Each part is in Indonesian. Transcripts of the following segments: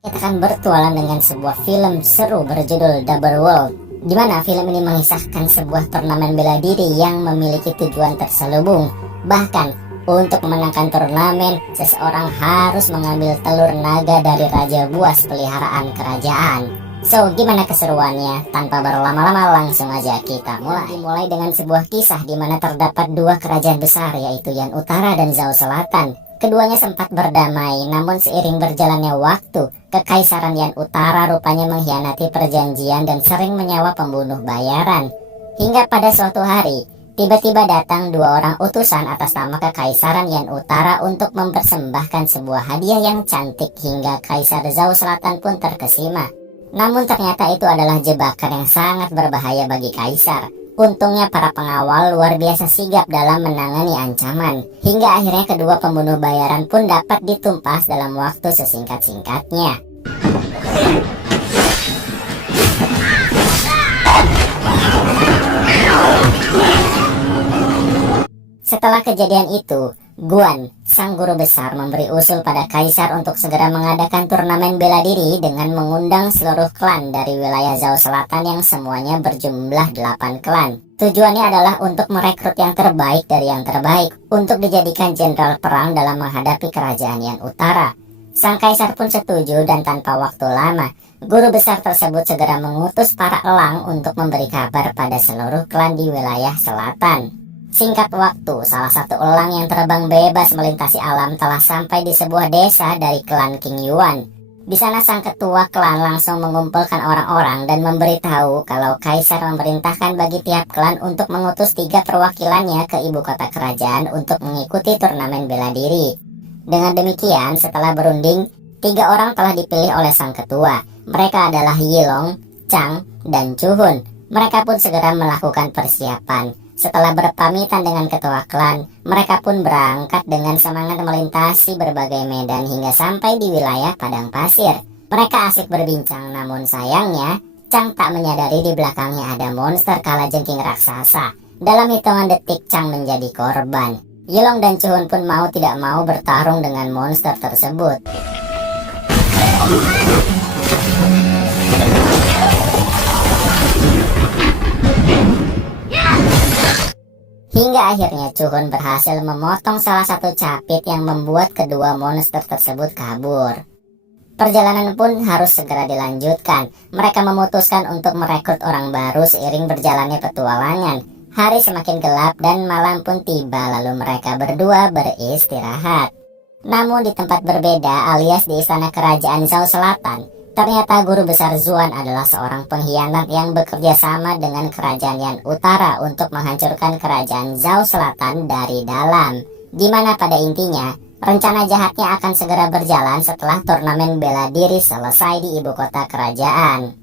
Kita akan bertualang dengan sebuah film seru berjudul Double World, di mana film ini mengisahkan sebuah turnamen bela diri yang memiliki tujuan terselubung. Bahkan, untuk memenangkan turnamen, seseorang harus mengambil telur naga dari Raja Buas peliharaan kerajaan. So, gimana keseruannya? Tanpa berlama-lama, langsung aja kita mulai dengan sebuah kisah di mana terdapat dua kerajaan besar, yaitu Yan Utara dan Zhao Selatan. Keduanya sempat berdamai, namun seiring berjalannya waktu, Kekaisaran Yan Utara rupanya mengkhianati perjanjian dan sering menyewa pembunuh bayaran. Hingga pada suatu hari, tiba-tiba datang dua orang utusan atas nama Kekaisaran Yan Utara untuk mempersembahkan sebuah hadiah yang cantik hingga Kaisar Zhao Selatan pun terkesima. Namun ternyata itu adalah jebakan yang sangat berbahaya bagi Kaisar. Untungnya para pengawal luar biasa sigap dalam menangani ancaman, hingga akhirnya kedua pembunuh bayaran pun dapat ditumpas dalam waktu sesingkat-singkatnya. Setelah kejadian itu, Guan, sang guru besar, memberi usul pada Kaisar untuk segera mengadakan turnamen bela diri dengan mengundang seluruh klan dari wilayah Zhao Selatan yang semuanya berjumlah 8 klan. Tujuannya adalah untuk merekrut yang terbaik dari yang terbaik untuk dijadikan jenderal perang dalam menghadapi kerajaan Yan Utara. Sang Kaisar pun setuju dan tanpa waktu lama, guru besar tersebut segera mengutus para elang untuk memberi kabar pada seluruh klan di wilayah selatan. Singkat waktu, salah satu elang yang terbang bebas melintasi alam telah sampai di sebuah desa dari klan King Yuan. Di sana sang ketua klan langsung mengumpulkan orang-orang dan memberitahu kalau Kaisar memerintahkan bagi tiap klan untuk mengutus 3 perwakilannya ke ibu kota kerajaan untuk mengikuti turnamen bela diri. Dengan demikian, setelah berunding, 3 orang telah dipilih oleh sang ketua. Mereka adalah Yilong, Chang, dan Chuhun. Mereka pun segera melakukan persiapan. Setelah berpamitan dengan ketua klan, mereka pun berangkat dengan semangat melintasi berbagai medan hingga sampai di wilayah padang pasir. Mereka asik berbincang, namun sayangnya, Chang tak menyadari di belakangnya ada monster kalajengking raksasa. Dalam hitungan detik, Chang menjadi korban. Yilong dan Chuhun pun mau tidak mau bertarung dengan monster tersebut. Hingga akhirnya Chuhun berhasil memotong salah satu capit yang membuat kedua monster tersebut kabur. Perjalanan pun harus segera dilanjutkan. Mereka memutuskan untuk merekrut orang baru seiring berjalannya petualangan. Hari semakin gelap dan malam pun tiba, lalu mereka berdua beristirahat. Namun di tempat berbeda alias di istana kerajaan Zhao Selatan, ternyata guru besar Zuan adalah seorang pengkhianat yang bekerja sama dengan kerajaan Yan Utara untuk menghancurkan kerajaan Zhao Selatan dari dalam. Dimana pada intinya, rencana jahatnya akan segera berjalan setelah turnamen bela diri selesai di ibu kota kerajaan.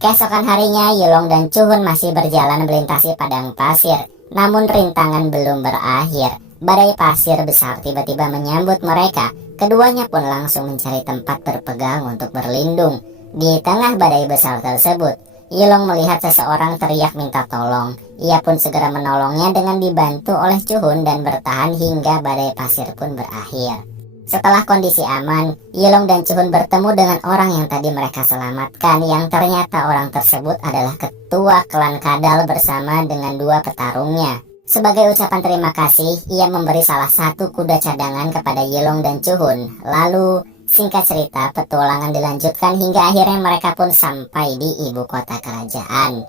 Keesokan harinya, Yilong dan Chuhun masih berjalan melintasi padang pasir. Namun rintangan belum berakhir. Badai pasir besar tiba-tiba menyambut mereka. Keduanya pun langsung mencari tempat berpegang untuk berlindung. Di tengah badai besar tersebut, Yilong melihat seseorang teriak minta tolong. Ia pun segera menolongnya dengan dibantu oleh Chuhun dan bertahan hingga badai pasir pun berakhir. Setelah kondisi aman, Yilong dan Chuhun bertemu dengan orang yang tadi mereka selamatkan, yang ternyata orang tersebut adalah ketua klan Kadal bersama dengan 2 petarungnya. Sebagai ucapan terima kasih, ia memberi salah satu kuda cadangan kepada Yilong dan Chuhun. Lalu, singkat cerita, petualangan dilanjutkan hingga akhirnya mereka pun sampai di ibu kota kerajaan.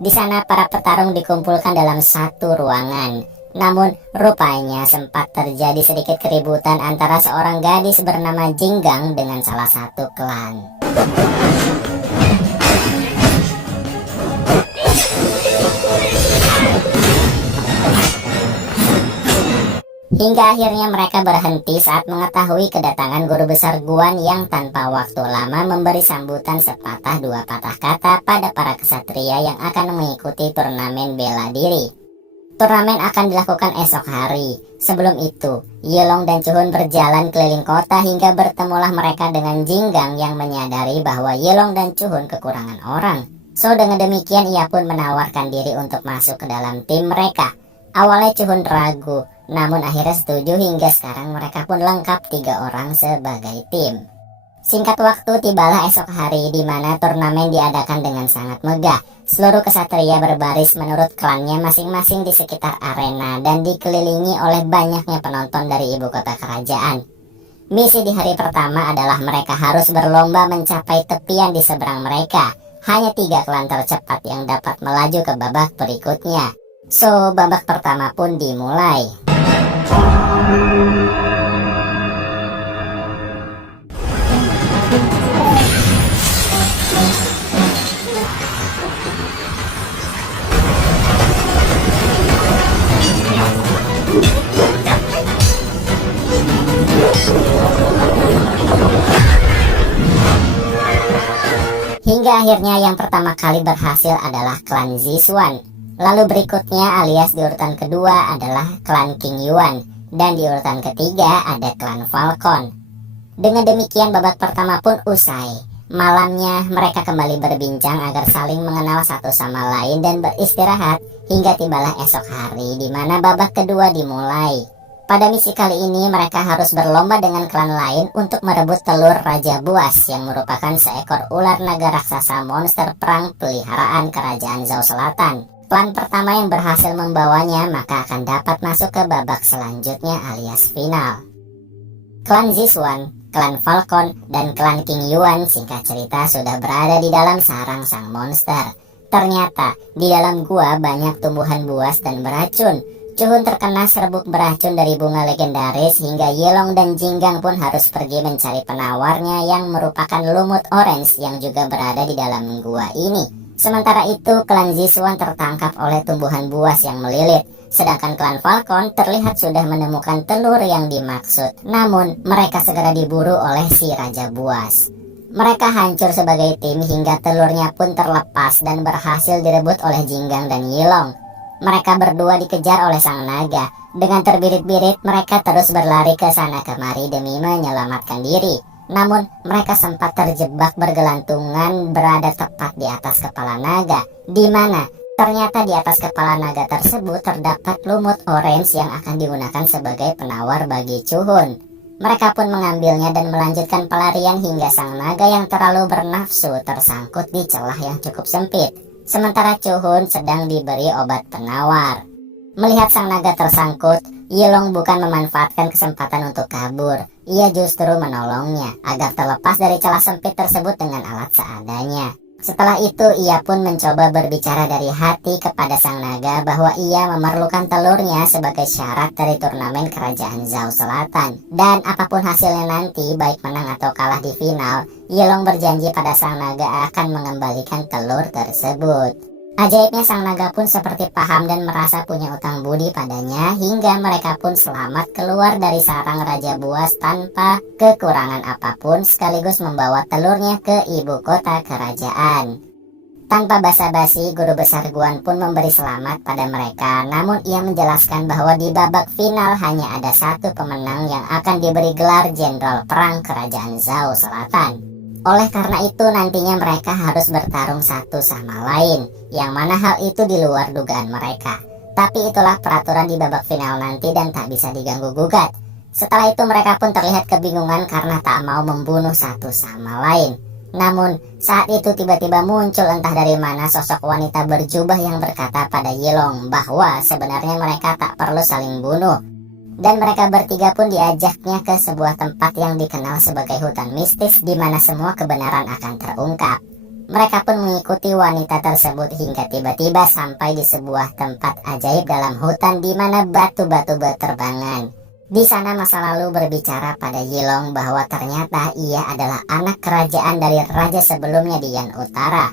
Di sana para petarung dikumpulkan dalam satu ruangan. Namun, rupanya sempat terjadi sedikit keributan antara seorang gadis bernama Jinggang dengan salah satu klan. Hingga akhirnya mereka berhenti saat mengetahui kedatangan guru besar Guan yang tanpa waktu lama memberi sambutan sepatah 2 patah kata pada para kesatria yang akan mengikuti turnamen bela diri. Turnamen akan dilakukan esok hari. Sebelum itu, Yilong dan Chuhun berjalan keliling kota hingga bertemulah mereka dengan Jinggang yang menyadari bahwa Yilong dan Chuhun kekurangan orang. So dengan demikian ia pun menawarkan diri untuk masuk ke dalam tim mereka. Awalnya Chuhun ragu, namun akhirnya setuju hingga sekarang mereka pun lengkap 3 orang sebagai tim. Singkat waktu tibalah esok hari di mana turnamen diadakan dengan sangat megah. Seluruh kesatria berbaris menurut klannya masing-masing di sekitar arena dan dikelilingi oleh banyaknya penonton dari ibu kota kerajaan. Misi di hari pertama adalah mereka harus berlomba mencapai tepian di seberang mereka. Hanya 3 klan tercepat yang dapat melaju ke babak berikutnya. So, babak pertama pun dimulai. Hingga akhirnya yang pertama kali berhasil adalah klan Ziswan. Lalu berikutnya alias di urutan kedua adalah klan King Yuan. Dan di urutan ketiga ada klan Falcon. Dengan demikian babak pertama pun usai. Malamnya mereka kembali berbincang agar saling mengenal satu sama lain dan beristirahat hingga tibalah esok hari di mana babak kedua dimulai. Pada misi kali ini mereka harus berlomba dengan klan lain untuk merebut telur Raja Buas yang merupakan seekor ular naga raksasa monster perang peliharaan kerajaan Zhao Selatan. Klan pertama yang berhasil membawanya maka akan dapat masuk ke babak selanjutnya alias final. Klan Ziswan, klan Falcon, dan klan King Yuan singkat cerita sudah berada di dalam sarang sang monster. Ternyata di dalam gua banyak tumbuhan buas dan beracun. Chuhun terkena serbuk beracun dari bunga legendaris hingga Yelong dan Jinggang pun harus pergi mencari penawarnya yang merupakan lumut orange yang juga berada di dalam gua ini. Sementara itu klan Ziswan tertangkap oleh tumbuhan buas yang melilit, sedangkan klan Falcon terlihat sudah menemukan telur yang dimaksud. Namun mereka segera diburu oleh si Raja Buas. Mereka hancur sebagai tim hingga telurnya pun terlepas dan berhasil direbut oleh Jinggang dan Yelong. Mereka berdua dikejar oleh sang naga. Dengan terbirit-birit mereka terus berlari ke sana kemari demi menyelamatkan diri. Namun mereka sempat terjebak bergelantungan berada tepat di atas kepala naga, di mana ternyata di atas kepala naga tersebut terdapat lumut orange yang akan digunakan sebagai penawar bagi Chuhun. Mereka pun mengambilnya dan melanjutkan pelarian hingga sang naga yang terlalu bernafsu tersangkut di celah yang cukup sempit. Sementara Chuhun sedang diberi obat penawar. Melihat sang naga tersangkut, Yelong bukan memanfaatkan kesempatan untuk kabur. Ia justru menolongnya agar terlepas dari celah sempit tersebut dengan alat seadanya. Setelah itu ia pun mencoba berbicara dari hati kepada sang naga bahwa ia memerlukan telurnya sebagai syarat dari turnamen kerajaan Zhao Selatan. Dan apapun hasilnya nanti, baik menang atau kalah di final, Yelong berjanji pada sang naga akan mengembalikan telur tersebut. Ajaibnya sang naga pun seperti paham dan merasa punya utang budi padanya hingga mereka pun selamat keluar dari sarang Raja Buas tanpa kekurangan apapun sekaligus membawa telurnya ke ibu kota kerajaan. Tanpa basa-basi, guru besar Guan pun memberi selamat pada mereka, namun ia menjelaskan bahwa di babak final hanya ada satu pemenang yang akan diberi gelar Jenderal Perang Kerajaan Zhao Selatan. Oleh karena itu nantinya mereka harus bertarung satu sama lain, yang mana hal itu di luar dugaan mereka. Tapi itulah peraturan di babak final nanti dan tak bisa diganggu-gugat. Setelah itu mereka pun terlihat kebingungan karena tak mau membunuh satu sama lain. Namun saat itu tiba-tiba muncul entah dari mana sosok wanita berjubah yang berkata pada Yelong bahwa sebenarnya mereka tak perlu saling bunuh. Dan mereka bertiga pun diajaknya ke sebuah tempat yang dikenal sebagai hutan mistis di mana semua kebenaran akan terungkap. Mereka pun mengikuti wanita tersebut hingga tiba-tiba sampai di sebuah tempat ajaib dalam hutan di mana batu-batu berterbangan. Di sana masa lalu berbicara pada Yelong bahwa ternyata ia adalah anak kerajaan dari raja sebelumnya di Yan Utara.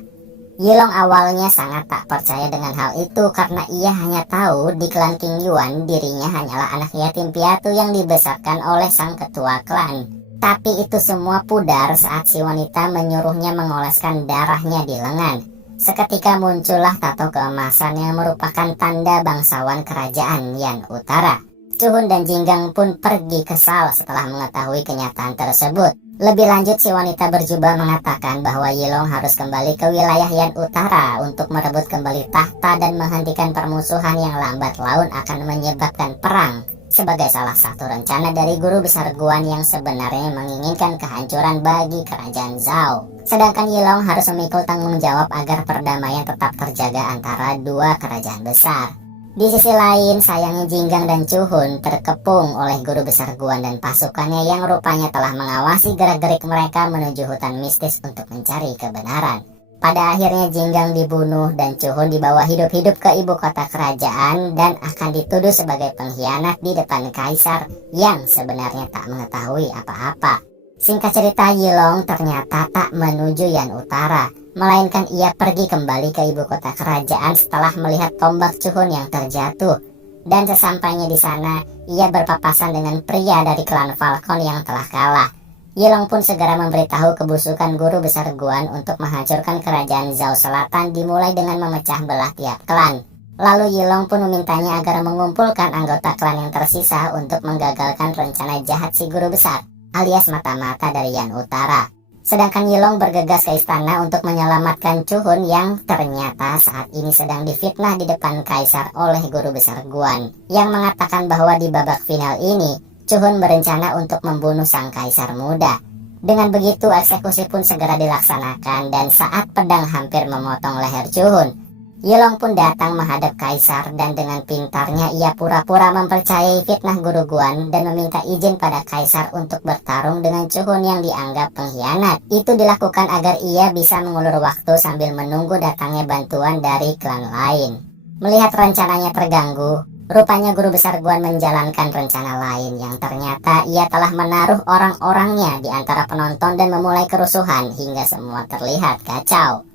Yelong awalnya sangat tak percaya dengan hal itu karena ia hanya tahu di klan King Yuan dirinya hanyalah anak yatim piatu yang dibesarkan oleh sang ketua klan. Tapi itu semua pudar saat si wanita menyuruhnya mengoleskan darahnya di lengan. Seketika muncullah tato keemasan yang merupakan tanda bangsawan kerajaan Yan Utara. Chuhun dan Jinggang pun pergi kesal setelah mengetahui kenyataan tersebut. Lebih lanjut si wanita berjubah mengatakan bahwa Yelong harus kembali ke wilayah Yan Utara untuk merebut kembali tahta dan menghentikan permusuhan yang lambat laun akan menyebabkan perang. sebagai salah satu rencana dari guru besar Guan yang sebenarnya menginginkan kehancuran bagi kerajaan Zhao. Sedangkan Yilong harus memikul tanggung jawab agar perdamaian tetap terjaga antara dua kerajaan besar. Di sisi lain, sayangnya Jinggang dan Chuhun terkepung oleh guru besar Guan dan pasukannya yang rupanya telah mengawasi gerak-gerik mereka menuju hutan mistis untuk mencari kebenaran. Pada akhirnya Jinggang dibunuh dan Chuhun dibawa hidup-hidup ke ibu kota kerajaan dan akan dituduh sebagai pengkhianat di depan kaisar yang sebenarnya tak mengetahui apa-apa. Singkat cerita, Yilong ternyata tak menuju Yan Utara, melainkan ia pergi kembali ke ibu kota kerajaan setelah melihat tombak Chuhun yang terjatuh. Dan sesampainya di sana, ia berpapasan dengan pria dari klan Falcon yang telah kalah. Yilong pun segera memberitahu kebusukan guru besar Guan untuk menghancurkan kerajaan Zhao Selatan dimulai dengan memecah belah tiap klan. Lalu Yilong pun memintanya agar mengumpulkan anggota klan yang tersisa untuk menggagalkan rencana jahat si guru besar, alias mata-mata dari Yan Utara. Sedangkan Yilong bergegas ke istana untuk menyelamatkan Chuhun yang ternyata saat ini sedang difitnah di depan kaisar oleh guru besar Guan, yang mengatakan bahwa di babak final ini Chuhun berencana untuk membunuh sang kaisar muda. Dengan begitu eksekusi pun segera dilaksanakan dan saat pedang hampir memotong leher Chuhun, Yilong pun datang menghadap kaisar dan dengan pintarnya ia pura-pura mempercayai fitnah guru Guan dan meminta izin pada kaisar untuk bertarung dengan Chuhun yang dianggap pengkhianat. Itu dilakukan agar ia bisa mengulur waktu sambil menunggu datangnya bantuan dari klan lain. Melihat rencananya terganggu, rupanya guru besar Guan menjalankan rencana lain yang ternyata ia telah menaruh orang-orangnya di antara penonton dan memulai kerusuhan hingga semua terlihat kacau.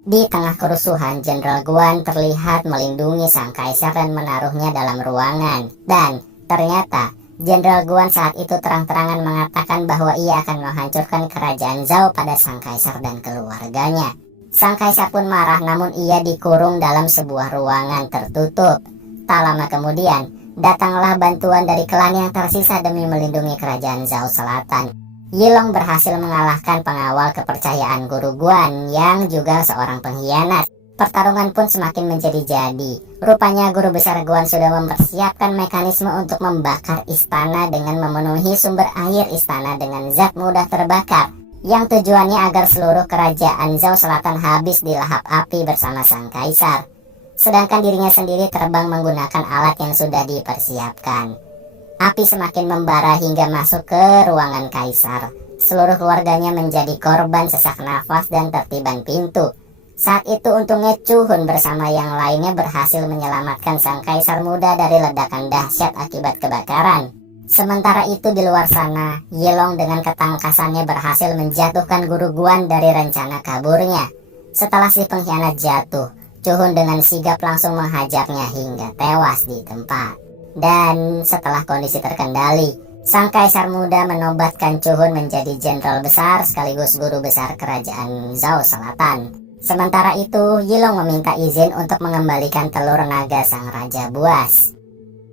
Di tengah kerusuhan, Jenderal Guan terlihat melindungi sang kaisar dan menaruhnya dalam ruangan. Dan ternyata Jenderal Guan saat itu terang-terangan mengatakan bahwa ia akan menghancurkan kerajaan Zhao pada sang kaisar dan keluarganya. Sang kaisar pun marah, namun ia dikurung dalam sebuah ruangan tertutup. Tak lama kemudian, datanglah bantuan dari klan yang tersisa demi melindungi kerajaan Zhao Selatan. Yilong berhasil mengalahkan pengawal kepercayaan guru Guan yang juga seorang pengkhianat. Pertarungan pun semakin menjadi-jadi. Rupanya guru besar Guan sudah mempersiapkan mekanisme untuk membakar istana dengan memenuhi sumber air istana dengan zat mudah terbakar, yang tujuannya agar seluruh kerajaan Zhao Selatan habis dilahap api bersama sang kaisar. Sedangkan dirinya sendiri terbang menggunakan alat yang sudah dipersiapkan. Api semakin membara hingga masuk ke ruangan kaisar. Seluruh keluarganya menjadi korban sesak nafas dan tertiban pintu. Saat itu untungnya Chuhun bersama yang lainnya berhasil menyelamatkan sang kaisar muda dari ledakan dahsyat akibat kebakaran. Sementara itu di luar sana, Yilong dengan ketangkasannya berhasil menjatuhkan guru Guan dari rencana kaburnya. Setelah si pengkhianat jatuh, Chuhun dengan sigap langsung menghajarnya hingga tewas di tempat. Dan setelah kondisi terkendali, sang kaisar muda menobatkan Chuhun menjadi jenderal besar sekaligus guru besar kerajaan Zhao Selatan. Sementara itu, Yilong meminta izin untuk mengembalikan telur naga sang raja buas.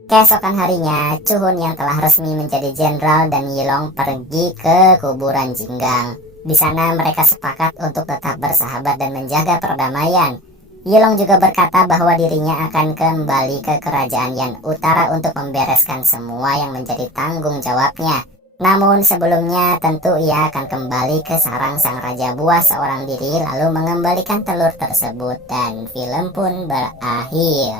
Keesokan harinya, Chuhun yang telah resmi menjadi jenderal dan Yilong pergi ke kuburan Jinggang. Di sana mereka sepakat untuk tetap bersahabat dan menjaga perdamaian. Yilong juga berkata bahwa dirinya akan kembali ke kerajaan Yan Utara untuk membereskan semua yang menjadi tanggung jawabnya. Namun sebelumnya tentu ia akan kembali ke sarang sang raja buas seorang diri lalu mengembalikan telur tersebut dan film pun berakhir.